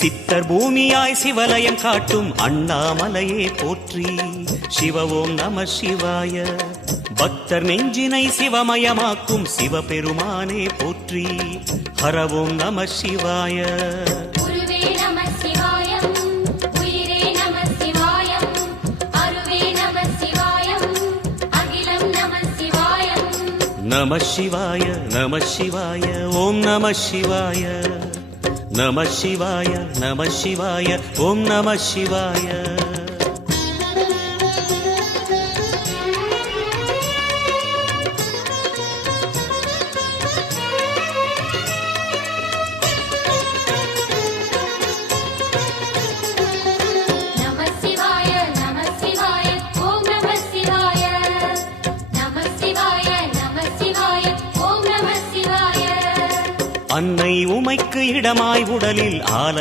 சித்தர் பூமியாய் சிவலயம் காட்டும் அண்ணாமலையே போற்றி. சிவ ஓம் நம சிவாய. பக்தர் நெஞ்சினை சிவமயமாக்கும் சிவபெருமானே போற்றி. ஹர ஓம் நம சிவாய. நம சிவாய நம சிவாய ஓம் நம சிவாய. நம சிவாய நம சிவாய ஓம் நம சிவாய. அன்னை உமைக்கு இடமாய் உடலில் ஆல